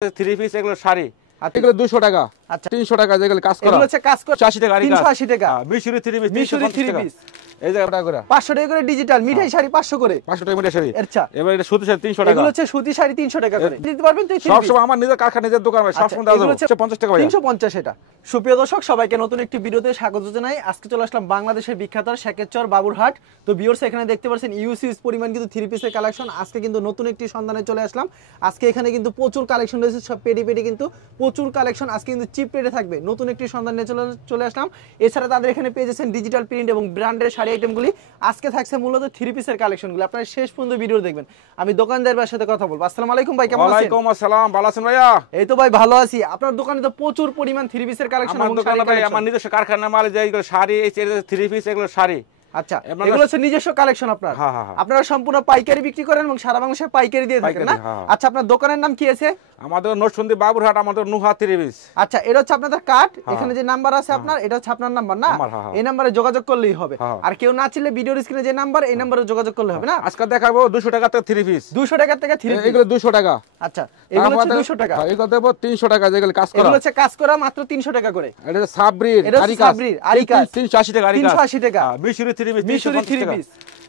Three piece এগুলো শাড়ি এগুলো 200 টাকা। আচ্ছা 300 টাকা যেগুলো কাজ করা। এগুলো হচ্ছে কাজ করা 80 টাকা 380 টাকা। মিশরি থ্রি পিস মিশরি থ্রি পিস এই যে টাকা করে 500 টাকা করে ডিজিটাল মিঠাই শাড়ি 500 করে 500 টাকা মিঠাই শাড়ি। আচ্ছা এবার এটা সুতি শাড়ি 300 টাকা। এগুলো হচ্ছে সুতি শাড়ি 300 টাকা করে দিতে পারবেন তো? সব সময় আমার নিজের কারখানা নিজের দোকান ভাই সব সময় দাও 50 টাকা ভাই 350 এটা। সুপ্রিয় দর্শক সবাইকে নতুন একটি ভিডিওতে স্বাগত জানাই। আজকে চলে আসলাম বাংলাদেশের বিখ্যাত শেখেরচর বাবুরহাট। তো ভিউয়ার্স এখানে দেখতে পাচ্ছেন ইউসিস পরিমাণ কিন্তু থ্রি পিসের কালেকশন। আজকে কিন্তু নতুন একটি সন্ধানে চলে আসলাম। আজকে এখানে কিন্তু প্রচুর কালেকশন রয়েছে, সব পেডি কিন্তু প্রচুর কালেকশন। আজকে কিন্তু চিপ রেটে থাকবে, নতুন একটি সন্ধানে চলে আসলাম। এছাড়া তাদের এখানে পেয়ে যাচ্ছেন ডিজিটাল প্রিন্ট এবং ব্র্যান্ডের শাড়ি আইটেমগুলি। আজকে থাকছে মূলত থ্রি পিসের কালেকশনগুলো, আপনারা শেষ পর্যন্ত ভিডিও দেখবেন। আমি দোকানদারের সাথে কথা বলবো। আসসালামু আলাইকুম ভাই, কেমন আছেন? ওয়ালাইকুম আসসালাম, ভালো আছেন ভাইয়া? এই তো ভাই ভালো আছি। আপনার দোকানে তো প্রচুর পরিমাণ থ্রি পিসের কালেকশন। আমার দোকানে ভাই আমার নিজস্ব কারখানা মাল যে এগুলো শাড়ি এই থ্রি পিস এগুলো শাড়ি। আচ্ছা এগুলো হচ্ছে নিজস্ব কালেকশন আপনার? আপনারা সম্পূর্ণ পাইকারি বিক্রি করেন এবং সারা বাংলাদেশে পাইকারি দিয়ে থাকেন না? আচ্ছা আপনার দোকানের নাম কি আছে? আমাদের নরসিংদী বাবুরহাট, আমাদের নুহা থ্রি পিস। আচ্ছা এটা হচ্ছে আপনাদের কার্ড, এখানে যে নাম্বার আছে আপনার এটা হচ্ছে আপনার নাম্বার না? এই নম্বরে যোগাযোগ করলেই হবে। আর কেউ না চাইলে ভিডিওর স্ক্রিনে যে নাম্বার এই নম্বরে যোগাযোগ করলে হবে না? আজকে দেখাবো 200 টাকা থেকে থ্রি পিস। 200 টাকা থেকে থ্রি পিস এগুলো 200 টাকা। আচ্ছা এগুলো হচ্ছে 200 টাকা। এগুলো দেব 300 টাকা যেগুলো কাজ করা। এগুলো হচ্ছে কাজ করা মাত্র 300 টাকা করে। এটা সাবরির আরি কাজ 380 টাকা। 380 টাকা। মিশরি থ্রি পিস মিশরি থ্রি পিস।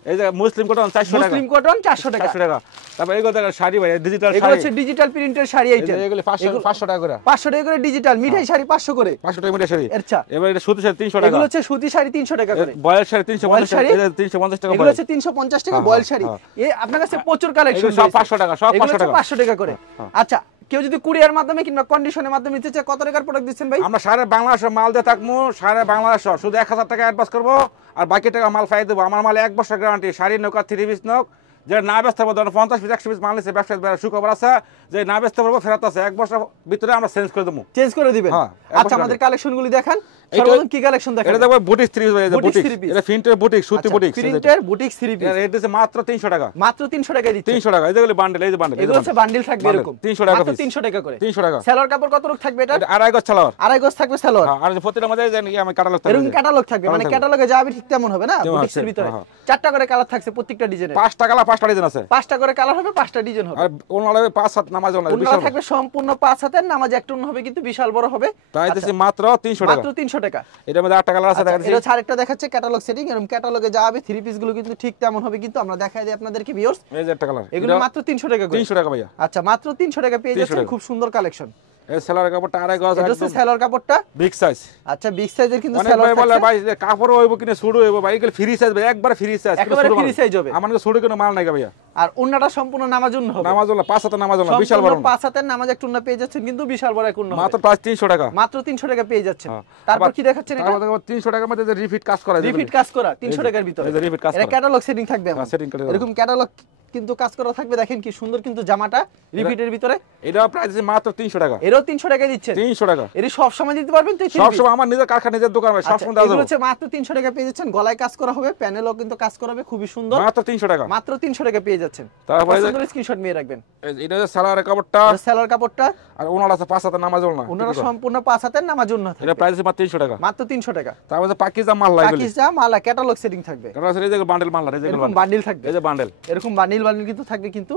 এই যে মুসলিম কটন 400 টাকা। মুসলিম কটন 400 টাকা। 400 টাকা। তারপর এগুলো দেখেন শাড়ি ভাই ডিজিটাল শাড়ি। এগুলো হচ্ছে ডিজিটাল প্রিন্টের শাড়ি আইটেম। এগুলো 500 টাকা করে। 500 টাকা করে ডিজিটাল মিঠাই শাড়ি 500 করে। 500 টাকা মিঠাই শাড়ি। আচ্ছা এবার এটা সুতি শাড়ি 300 টাকা। এগুলো হচ্ছে সুতি শাড়ি 300 টাকা করে। বয়েল শাড়ি 350 টাকা। এই যে 350 টাকা। এগুলো হচ্ছে 350 টাকা বয়েল শাড়ি। এই আপনার কাছে প্রচুর কালেকশন সব 500 টাকা, সব 500 টাকা। 500 টাকা করে। আচ্ছা কেউ যদি কুরিয়ার মাধ্যমে কিংবা কন্ডিশনের মাধ্যমে নিতে চায় কত টাকার প্রোডাক্ট দিচ্ছেন ভাই? আমরা সারা বাংলাদেশে মাল দিয়ে থাকবো, সারা বাংলাদেশ শুধু 1000 টাকা অ্যাডভান্স করবো আর বাকি টাকা মাল ফাই দেবো। আমার মাল 1 বছর গ্যারান্টি। শাড়ি নৌকা থ্রি পিস নোক যে না ব্যস্ত পারবো, ধরুন 50 পিস 100 পিস মাল নিচ্ছে ব্যবসায়ী সুখবর আছে যে না ব্যস্ত পারবো ফেরত আছে। 1 বছর ভিতরে আমরা চেঞ্জ করে দেবো। চেঞ্জ করে দিবেন? আচ্ছা আমাদের কালেকশনগুলি দেখান। সর্বপ্রথম কি কালেকশন দেখান? এটা দেখো বুটিক থ্রি পিস ভাই, এটা বুটিক। এটা প্রিন্টের বুটিক, সুতি বুটিক। প্রিন্টের বুটিক থ্রি পিস। এটা দিচ্ছে মাত্র 300 টাকা। মাত্র 300 টাকা দিচ্ছেন? 300 টাকা। এই যেগুলো বান্ডেল, এই যে বান্ডেল। এগুলো হচ্ছে বান্ডেল থাকবে এরকম 300 টাকা মাত্র পিস। 300 টাকা করে। 300 টাকা। সেলর কাপড় কত রকম থাকবে এটা? আড়াই গজ সেলর। আড়াই গজ থাকবে সেলর। আর যে প্রতিটা মধ্যে জানি আমি কাটালগ থাকবে। এরকম ক্যাটালগ থাকবে, মানে ক্যাটালগে যাবে ঠিক তেমন হবে না? বুটিক্সের ভিতরে 4টা করে কালার থাকছে প্রত্যেকটা ডিজাইনে। 5টা কালার 5টা ডিজাইন আছে। 5টা করে কালার হবে, 5টা ডিজাইন হবে। আর ওনারে 5 হাত নামাজ ওনারে বিশাল থাকবে, সম্পূর্ণ 5 হাতের নামাজ একটা হবে কিন্তু বিশাল বড় হবে। তাই দিছি মাত্র 300 টাকা। মাত্র 300 টাকা। এটার মধ্যে 8টা কালার আছে দেখা দিছি। এটা আরেকটা দেখাচ্ছে ক্যাটালগ সেটিং। এরকম ক্যাটালগে যাবে থ্রি পিস গুলো কিন্তু ঠিক তেমন হবে কিন্তু আমরা দেখাই দিই আপনাদেরকে ভিউয়ার্স। এই যে একটা কালার। এগুলো মাত্র 300 টাকা করে। 300 টাকা ভাইয়া। আচ্ছা মাত্র 300 টাকা পেয়ে যাচ্ছেন, খুব সুন্দর কালেকশন। এই সেলর কাপড়টা আড়াই গজ এটা হচ্ছে সেলর কাপড়টা বিগ সাইজ। আচ্ছা বিগ সাইজের কিন্তু সেলর সেলর বলে ভাই যে কাপড় হইব কিনা শুরু হইব ভাই, এগুলো ফ্রি সাইজ ভাই, একবার ফ্রি সাইজ। একবারে ফ্রি সাইজ হবে। আমাদের শুরু কোনো মাল নাই ভাইয়া। আর ওন্নাটা সম্পূর্ণ নামাজুন হবে। নামাজুল্লাহ 5 হাতে নামাজুল্লাহ বিশাল বড়। 5 হাতের নামাজ একটা ওন্না পেয়ে যাচ্ছেন কিন্তু বিশাল বড় একটা ওন্না হবে। মাত্র প্রাইস 300 টাকা। মাত্র 300 টাকা পেয়ে যাচ্ছেন। তারপর কি দেখাচ্ছেন এটা? তারপর 300 টাকার মধ্যে যে রিপিট কাজ করা, রিপিট কাজ করা 300 টাকার ভিতরে। এই যে রিপিট কাজ করা। এটা ক্যাটালগ সেটিং থাকবে। সেটিং করে এরকম ক্যাটালগ কিন্তু কাজ করা থাকবে। দেখেন কি সুন্দর কিন্তু জামাটা রিপিটের ভিতরে। এটা প্রাইস মাত্র 300 টাকা। এরও 300 টাকা দিচ্ছেন? 300 টাকা। এর সব সময় দিতে পারবেন তো? সব সময় আমার নিজের কারখানা নিজের দোকান ভাই, সব সময় দাও। এগুলো হচ্ছে মাত্র 300 টাকা পেয়ে যাচ্ছেন। গলায় কাজ করা হবে, প্যানেলও কিন্তু কাজ করা হবে, খুবই সুন্দর। মাত্র 300 টাকা। মাত্র 300 টাকা পেয়ে যাচ্ছেন। তারপরে স্ক্রিনশট নিয়ে রাখবেন। এটা হচ্ছে সালোয়ারের কাপড়টা। সেলর কাপড়টা। আর ওনার আছে 5 হাতে নামাজ ওনা। ওনারা সম্পূর্ণ 5 হাতের নামাজ ওনা থাকবে। এটা প্রাইস মাত্র 300 টাকা। মাত্র 300 টাকা। তারপরে পাকিজা মাল লাগবে। পাকিজা মাল ক্যাটালগ সেটিং থাকবে। এটা আছে এই যে বান্ডেল মাল, এই যে বান্ডেল থাকবে। এই যে বান্ডেল। এরকম বান্ডেল কিন্তু থাকবে কিন্তু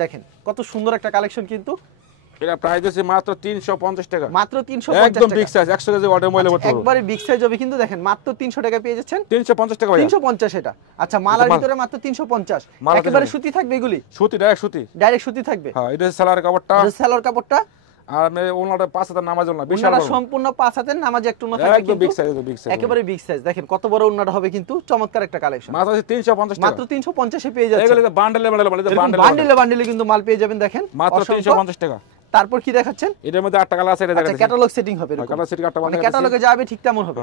দেখেন কত সুন্দর একটা কালেকশন কিন্তু। এটা প্রাইস আছে মাত্র 350 টাকা। মাত্র 350 একদম বিগ সাইজ 100 কেজি অর্ডার মইলে মত। একবারে বিগ সাইজ হবে কিন্তু দেখেন মাত্র 300 টাকা পেয়ে যাচ্ছেন। 350 টাকা ভাই। 350 এটা। আচ্ছা মালার ভিতরে মাত্র 350। একেবারে সুতি থাকবে এগুলি? সুতি, ডাইরেক্ট সুতি। ডাইরেক্ট সুতি থাকবে। হ্যাঁ এটা সালোয়ারের কাপড়টা। এটা সালোয়ার কাপড়টা। আর ওনাটা 5 হাতে নামাজ ওনা বিশাল বড়। সম্পূর্ণ 5 হাতের নামাজ একটা ওনা থাকবে একদম বিগ সাইজ, বিগ সাইজ। একেবারে বিগ সাইজ। দেখেন কত বড় ওনাটা হবে কিন্তু, চমৎকার একটা কালেকশন। মাত্র 350 টাকা। মাত্র 350 এ পেয়ে যাচ্ছেন। এগুলো বান্ডেলে বান্ডেলে কিন্তু মাল পেয়ে যাবেন দেখেন মাত্র 350 টাকা। তারপর কি দেখাচ্ছেন? এটার মধ্যে 8টা কালার আছে, এটা দেখাচ্ছি। ক্যাটালগ সেটিং হবে এরকম। ক্যাটালগ সেটিং 8টা মানে ক্যাটালগে যাবে ঠিক তেমন হবে।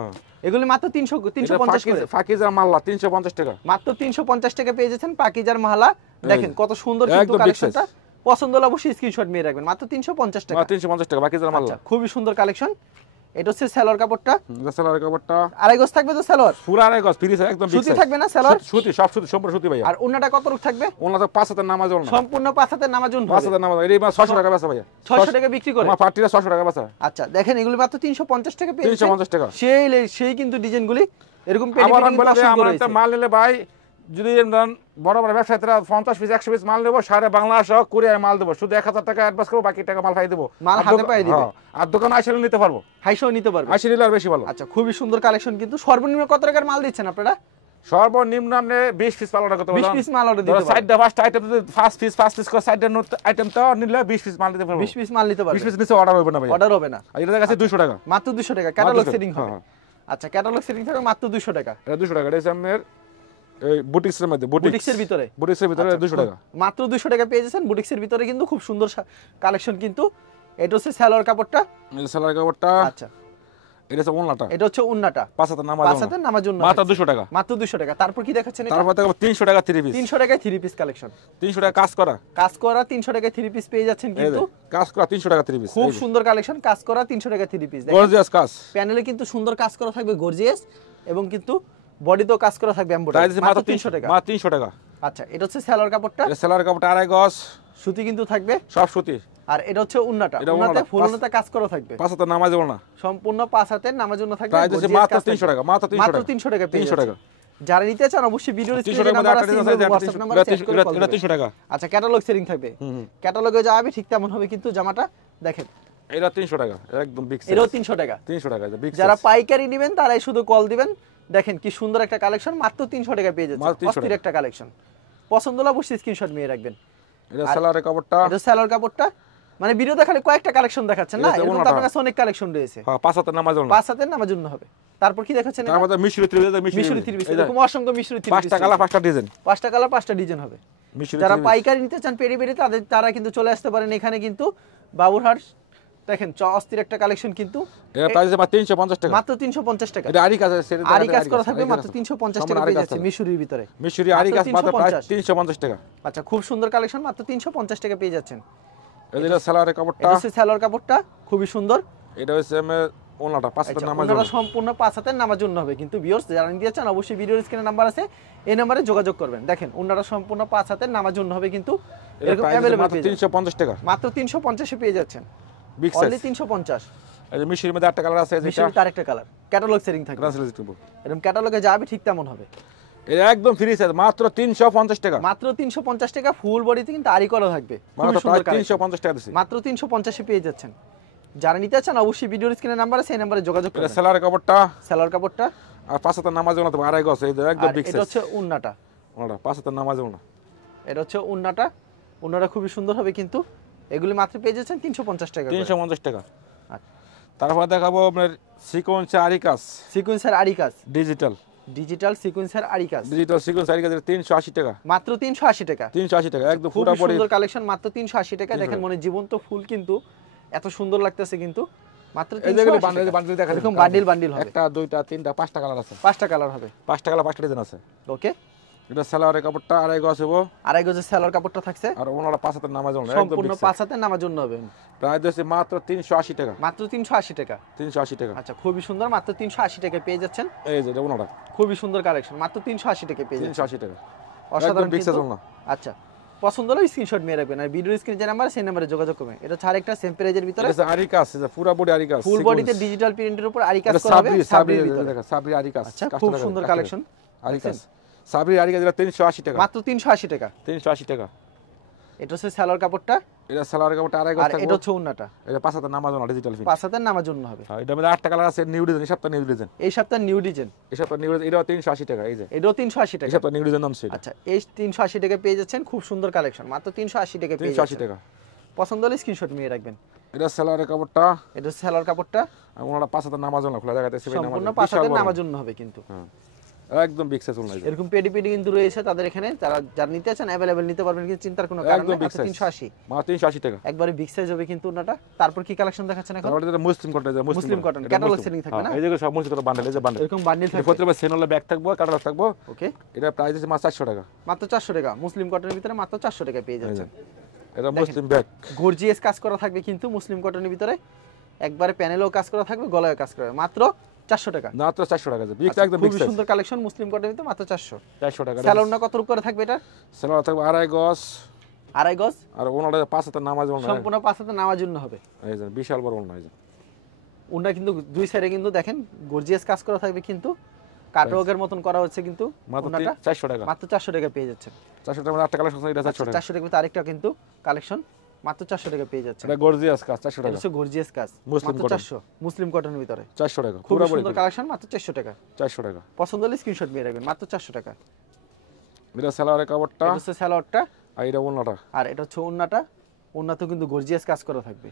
এগুলো মাত্র 350 করে। পাকিজা মাল্লা 350 টাকা। মাত্র 350 টাকা পেয়ে যাচ্ছেন পাকিজার মালা। দেখেন কত সুন্দর কিন্তু কালেকশনটা। পছন্দ হলে অবশ্যই স্ক্রিনশট নিয়ে রাখবেন। মাত্র 350 টাকা। 350 টাকা পাকিজার মাল্লা। খুবই সুন্দর কালেকশন। এটা হচ্ছে সেলর কাপড়টা। সেলর কাপড়টা আড়াই গজ থাকবে তো সেলর? পুরো আড়াই গজ ফ্রি সাইজ, একদম বিগ সাইজ। সুতি থাকবে না সেলর? সুতি, সব সুতি, সম্পূর্ণ সুতি ভাই। আর ওন্নাটা কত রূপ থাকবে? ওন্নাটা 5 হাতে নামাজ ওনা। সম্পূর্ণ 5 হাতের নামাজ ওনা। 5 হাতে নামাজ। এটা 600 টাকা বেচা ভাই। 600 টাকা বিক্রি করে। আমার পার্টিরা 600 টাকা বেচা। আচ্ছা দেখেন এগুলো মাত্র 350 টাকা পেয়ে যাচ্ছেন। 350 টাকা। সেই কিন্তু ডিজাইনগুলি এরকম পেডি আমার বলে আমার একটা মাল নিলে ভাই যদি ধরেন বড় বড় ব্যবসায়ীরা 50 পিস 100 পিস মাল নেবো, সারা বাংলাদেশ কুরিয়ার মাল দেবো, শুধু 1000 টাকা অ্যাডভান্স করবো, বাকি টাকা মাল পাই দেবো, মাল হাতে পাই দিবে। আর দোকানে আসলে নিতে পারবো, হাইশো নিতে পারবে, আসলে নিলে আর বেশি ভালো। আচ্ছা খুবই সুন্দর কালেকশন কিন্তু। সর্বনিম্ন কত টাকার মাল দিচ্ছেন আপনারা? সর্বনিম্ন আপনি 20 পিস মাল অর্ডার করতে 20 পিস মাল অর্ডার দিতে পারবেন। সাইডটা ফার্স্ট আইটেম যদি 5 পিস করে সাইডটা আইটেম তো নিলে 20 পিস মাল দিতে পারবো। 20 পিস মাল নিতে পারবেন, 20 পিস নিচে অর্ডার হবে না ভাই, অর্ডার হবে না। আর এটা কাছে 200 টাকা, মাত্র 200 টাকা ক্যাটালগ সেটিং হবে। হ্যাঁ। আচ্ছা ক্যাটালগ সেটিং থাকবে মাত্র 200 টাকা। এটা 200 টাকা, এটা হচ্ছে আপনার এই বুটিক্সের মধ্যে, বুটিক্সের ভিতরে, বুটিক্সের ভিতরে আচ্ছা, 200 টাকা, মাত্র 200 টাকা পেয়ে যাচ্ছেন বুটিক্সের ভিতরে কিন্তু খুব সুন্দর কালেকশন কিন্তু। এটা হচ্ছে সালোয়ার কাপড়টা, এই সালোয়ার কাপড়টা, আচ্ছা এটা হচ্ছে ওন্নাটা, এটা হচ্ছে উন্নাটা, পাঁচাতে নামাজ, পাঁচাতে নামার জন্য মাত্র 200 টাকা, মাত্র 200 টাকা। তারপর কি দেখাচ্ছেন এটা? তারপর দেখো 300 টাকা 3 পিস, 300 টাকায় 3 পিস কালেকশন, 300 টাকা কাজ করা, কাজ করা 300 টাকায় 3 পিস পেয়ে যাচ্ছেন এই কিন্তু। যে কাজ করা 300 টাকা 3 পিস, খুব সুন্দর কালেকশন, কাজ করা 300 টাকা 3 পিস। গর্জিয়াস কাজ, প্যানেলে কিন্তু সুন্দর কাজ করা থাকবে গর্জিয়াস, এবং কিন্তু বডিতেও কাজ করা থাকবে এমব্রয়ডারি, প্রাইস মাত্র মাত্র 300 টাকা। মাত্র 300 টাকা। আচ্ছা এটা হচ্ছে সালোয়ার কাপড়টা, এটা সালোয়ার কাপড়টা আড়াই গজ, সুতি কিন্তু থাকবে সব সুতি, আর এটা হচ্ছে উন্নাটা, এটা উন্নাতে উন্নাটা, ফুল উন্নাতে কাজ করা থাকবে, পাঁচাতে নামাজ হবে না, সম্পূর্ণ 5 হাতের নামার জন্য থাকবে। প্রাইস হচ্ছে gorgeous মাত্র কাজ 300 থাকবে। টাকা, মাত্র 300 মাত্র টাকা, 300 টাকা পেয়ে 300 টাকা। যাচ্ছেন। যারা নিতে চান অবশ্যই ভিডিওর 300 স্ক্রিনে টাকা নাম্বার মধ্যে আছে, একটা ইমো, ডিজাইন WhatsApp আছে, নাম্বারে চেক করে কল এটা দিবেন। 300 টাকা, আচ্ছা ক্যাটালগ সেটিং থাকবে, ক্যাটালগে যাবে ঠিক তেমন হবে কিন্তু জামাটা দেখেন। এটা 300 টাকা, একদম বিগ সাইজ, এটাও 300 টাকা। 300 টাকা, বিগ যারা সাইজ। পাইকারি নেবেন তারাই শুধু কল দিবেন। দেখেন কি সুন্দর একটা কালেকশন, মাত্র 300 টাকা পেয়ে মাত্র যাচ্ছেন। 300 অস্থির একটা কালেকশন, পছন্দ হলে অবশ্যই স্ক্রিনশট নিয়ে রাখবেন। এটা সালোয়ারের কাপড়টা, এটা সালোয়ার কাপড়টা, মানে ভিডিওতে খালি কয়েকটা কালেকশন দেখাচ্ছেন না, এটা এরকম তো ওনাটা। আপনার কাছে অনেক কালেকশন রয়েছে। হ্যাঁ পাঁচাতে নামাজ হবে না, 5 হাতের নামার জন্য হবে। তারপর কি দেখাচ্ছেন? তার মধ্যে মিশরি থ্রি পিস, মিশরি 3 পিস, এরকম অসংখ্য মিশরি 3 পিস, 5টা কালার 5টা ডিজাইন, 5টা কালার 5টা ডিজাইন হবে। মিশরি যারা three piece। পাইকারি নিতে চান পেরি পেরি তারা কিন্তু চলে আসতে পারেন এখানে কিন্তু বাবুরহাট। দেখেন অস্থির একটা কালেকশন কিন্তু, এটা প্রাইস মাত্র 350 টাকা, মাত্র 350 টাকা। এটা আরি কাজ আছে, সেটা আরি কাজ করা থাকবে, মাত্র 350 টাকা পেয়ে যাচ্ছে মিশরির ভিতরে। মিশরি আরি কাজ মাত্র প্রাইস 350 টাকা। আচ্ছা খুব সুন্দর কালেকশন, মাত্র 350 টাকা পেয়ে যাচ্ছেন। এটা সালোয়ারের কাপড়টা, এটা হচ্ছে সালোয়ার কাপড়টা, খুবই সুন্দর। এটা হচ্ছে ওনাটা পাঁচটা আচ্ছা, নামাজ ওনারা হবে, সম্পূর্ণ 5 হাতের নামার জন্য হবে কিন্তু। ভিউয়ার্স যারা নিতে চান অবশ্যই ভিডিওর স্ক্রিনে নাম্বার আছে, এই নম্বরে যোগাযোগ করবেন। দেখেন ওনারা সম্পূর্ণ 5 হাতের নামার জন্য হবে কিন্তু, এটা এরকম প্রাইস अवेलेबल মাত্র পেয়ে যাবেন। 350 টাকা, মাত্র 350 এ পেয়ে যাচ্ছেন, বিগ অনলি সাইজ। 350। এই যে মিশরির মধ্যে একটা কালার আছে, যেটা মিশরি তার একটা কালার, ক্যাটালগ সেটিং থাকবে, ট্রান্সলেট। এরকম ক্যাটালগে যাবে ঠিক তেমন হবে। এটা একদম ফ্রি সাইজ, মাত্র 350 টাকা, মাত্র 350 টাকা, ফুল বডিতে কিন্তু আরি করা থাকবে, খুবই মাত্র সুন্দর কালেকশন। 350 টাকা দিছি। মাত্র 350 এ পেয়ে যাচ্ছেন। যারা নিতে চান অবশ্যই ভিডিওর স্ক্রিনে নাম্বার আছে, এই নম্বরে যোগাযোগ এটা করবেন। সালোয়ারের কাপড়টা, সালোয়ার কাপড়টা, আর পাঁচটা নামাজ হবে না, তো আড়াই গজ, এই যে একদম আর বিগ এটা সাইজ। হচ্ছে উন্নাটা, ওনাটা পাঁচটা নামাজ হবে না, এটা হচ্ছে উন্নাটা। উন্নাটা খুবই সুন্দর হবে কিন্তু, এগুলি মাত্র পেয়ে যাচ্ছেন 350 টাকা করে। 350 টাকা। আচ্ছা। তারপর দেখাবো আপনার সিকোয়েন্স আরি কাজ, সিকোয়েন্সের আরি কাজ, ডিজিটাল ডিজিটাল সিকোয়েন্সের আরি কাজ, ডিজিটাল সিকোয়েন্স আরি কাজ 380 টাকা, মাত্র 380 টাকা। 380 টাকা, একদম খুব পুরো বডি। সুন্দর কালেকশন, মাত্র 380 টাকা। দেখেন মনে জীবন্ত ফুল কিন্তু এত সুন্দর লাগতেছে কিন্তু, মাত্র এই যেগুলো 380 বান্ডেল টাকা। বান্ডেল দেখা এরকম বান্ডিল বান্ডিল হবে, একটা দুইটা তিনটা 5টা কালার আছে, 5টা কালার হবে, 5টা কালার 5টা ডিজাইন আছে। ওকে। এটা সালোয়ারের কাপড়টা আড়াই গজ হবে, আড়াই গজের সালোয়ার কাপড়টা থাকছে, আর ওনারা পাঁচটা নামাজ হবে না, একদম সম্পূর্ণ বিগ 5 সাইজ। হাতের নামার জন্য হবে, প্রাইস হচ্ছে মাত্র 380 টাকা, মাত্র 380 টাকা। 380 টাকা। আচ্ছা খুবই সুন্দর, মাত্র 380 টাকা পেয়ে যাচ্ছেন। এই যে এটা ওনারা খুবই সুন্দর কালেকশন, মাত্র 380 টাকা পেয়ে যাচ্ছেন, 380 টাকা, অসাধারণ একদম বিগ সাইজ কিন্তু। ওনা। আচ্ছা পছন্দ হলে স্ক্রিনশট নিয়ে রাখবেন, আর ভিডিওর স্ক্রিনে যে নাম্বার সেই নম্বরে যোগাযোগ করবেন। এটা হচ্ছে আরেকটা সেম প্রাইজের ভিতরে, এটা আরি কাজ, এটা পুরো বডি আরি কাজ, ফুল বডিতে ডিজিটাল প্রিন্টের উপর আরি কাজ করা হবে, সাবরি সাবরির ভিতরে। দেখা সাবরি আরি কাজ। আচ্ছা খুব সুন্দর কালেকশন, আরি কাজ, সাবরি আরি কাজ, এটা 380 টাকা, মাত্র 380 টাকা। 380 টাকা। এটা হচ্ছে সালোয়ার কাপড়টা, এটা সালোয়ার কাপড়টা আড়াই গজ আর থাকবে, এটা হচ্ছে উন্নাটা, এটা পাঁচটা নামাজ হবে না, ডিজিটাল ফিন। 5 হাতের নামার জন্য হবে। এটা মধ্যে 8টা কালার আছে, নিউ ডিজাইন, এই সপ্তাহ নিউ ডিজাইন, এই সপ্তাহ নিউ ডিজাইন, এই সপ্তাহ নিউ ডিজাইন, এটাও 380 টাকা। এই যে এটাও 380 এই টাকা। সপ্তাহ নিউ ডিজাইন নাম ছিল আচ্ছা এই 380 টাকা পেয়ে যাচ্ছেন, খুব সুন্দর কালেকশন, মাত্র 380 টাকা পেয়ে 380 যাচ্ছেন। টাকা। পছন্দ হলে স্ক্রিনশট নিয়ে রাখবেন। এটা সালোয়ারের কাপড়টা, এটা হচ্ছে সালোয়ার কাপড়টা, আর ওনারা পাঁচটা নামাজ হবে না, খোলা জায়গাতে সেভাবে নামাজ সম্পূর্ণ হবে, 5 হাতের বিশাল বড়। নামার জন্য হবে কিন্তু। হ্যাঁ একদম বিগ সাইজ ওনা। এরকম পেডি পেডি কিন্তু রয়েছে তাদের এখানে, যারা নিতে চান अवेलेबल নিতে পারবেন কিন্তু চিন্তার কোনো কারণ একদম নেই। বিগ মাত্র সাইজ, 380, মাত্র 380 টাকা। একবারে বিগ সাইজ হবে কিন্তু ওনাটা। তারপর কি কালেকশন দেখাচ্ছেন এখন? তারপরে এটা মুসলিম কটন, এটা মুসলিম কটন, এটা ক্যাটালগ মুসলিম। সেটিং থাকবে না? হ্যাঁ, এই যে সব মুসলিম কটন বান্ডেল, এই যে বান্ডেল, এরকম বান্ডিল এটা থাকবে, প্রত্যেকটা সেনলে ব্যাগ থাকবো, ক্যাটালগ থাকবো। ওকে। এটা প্রাইস হচ্ছে মাত্র 400 টাকা, মাত্র 400 টাকা, মুসলিম কটনের ভিতরে মাত্র 400 টাকা পেয়ে যাচ্ছেন। এটা মুসলিম ব্যাগ। গর্জিয়াস কাজ করা থাকবে কিন্তু মুসলিম কটনের ভিতরে, একবারে প্যানেলেও কাজ করা থাকবে, গলায়ও কাজ করা, মাত্র 400 টাকা। মাত্র 400 টাকা, বিগ আচ্ছা, একদম বিগ খুবই সাইজ, সুন্দর কালেকশন মুসলিম কটনের ভিতরে মাত্র 400। 400 টাকা। স্যালোনটা কত করে থাকবে এটা? সেনলে থাকবে আড়াই গজ, আড়াই গজ, আর ওনারা পাঁচটা নামাজ হবে না, সম্পূর্ণ 5 হাতে নামার জন্য হবে। এই যে বিশাল বড় ওনা। এই যে ওটা কিন্তু দুই সাইডে কিন্তু দেখেন গর্জিয়াস কাজ করা থাকবে কিন্তু, কাটওয়ার্কের মতন করা হচ্ছে কিন্তু মাত্র ওনাটা 400 টাকা। মাত্র 400 টাকা পেয়ে যাচ্ছেন। 400 টাকা আটটা কালেকশন এটা 400 টাকা। 400 টাকা ভিতরে আরেকটা কিন্তু কালেকশন মাত্র 400 টাকা পেয়ে যাচ্ছেন। এটা গর্জিয়াস কাজ 400 এটা টাকা। হচ্ছে গর্জিয়াস কাজ মুসলিম মাত্র কটন। 400 মুসলিম কটনের ভিতরে 400 টাকা। খুব পুরোপুরি সুন্দর কালেকশন মাত্র 400 টাকা। 400 টাকা। পছন্দ হলে স্ক্রিনশট নিয়ে রাখবেন মাত্র 400 টাকা। এটা সালোয়ারের কাপড়টা এটা হচ্ছে সালোয়ারটা আর এটা ওন্নাটা। আর এটা হচ্ছে ওন্নাটা। ওন্নাতেও কিন্তু গর্জিয়াস কাজ করা থাকবে।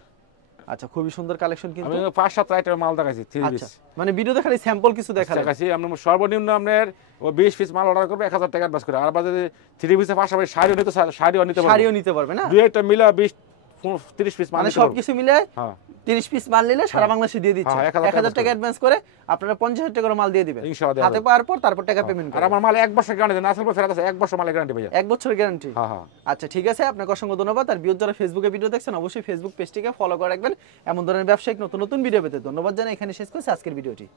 আচ্ছা খুবই সুন্দর কালেকশন কিন্তু। আমি 5-7 আইটেমের মাল দেখাইছি 3 পিস। আচ্ছা মানে ভিডিওতে খালি স্যাম্পল কিছু দেখালেন। দেখাইছি আমরা সর্বনিম্ন আপনার ও 20 পিস মাল অর্ডার করবে 1000 টাকা অ্যাডভান্স করে। আর বাদে 3 পিসের পাশাপাশি শাড়িও নিতে পারবে। শাড়িও নিতে পারবে না? দুই একটা মিলা 20-30 পিস মাল মানে নিতে পারবে। সবকিছু মিলে হ্যাঁ 30 পিস মাল নিলে সারা বাংলাদেশে দিয়ে দিচ্ছে। হ্যাঁ, 1000 টাকা অ্যাডভান্স করে আপনারা 50000 টাকার মাল দিয়ে দিবেন। ইনশাআল্লাহ হাতে পাওয়ার পর তারপর টাকা পেমেন্ট আর করবেন। আমার মাল 1 বছর গ্যারান্টি না আসলে ফেরত আছে 1 বছর মালের গ্যারান্টি ভাইয়া। 1 বছরের গ্যারান্টি। হ্যাঁ হ্যাঁ। আচ্ছা ঠিক আছে, আপনাকে অসংখ্য ধন্যবাদ। আর ভিউয়ার যারা ফেসবুকে ভিডিও দেখছেন অবশ্যই ফেসবুক পেজটিকে ফলো করে রাখবেন এমন ধরনের ব্যবসায়িক নতুন নতুন ভিডিও পেতে। ধন্যবাদ জানাই এখানে শেষ করছি আজকের ভিডিওটি।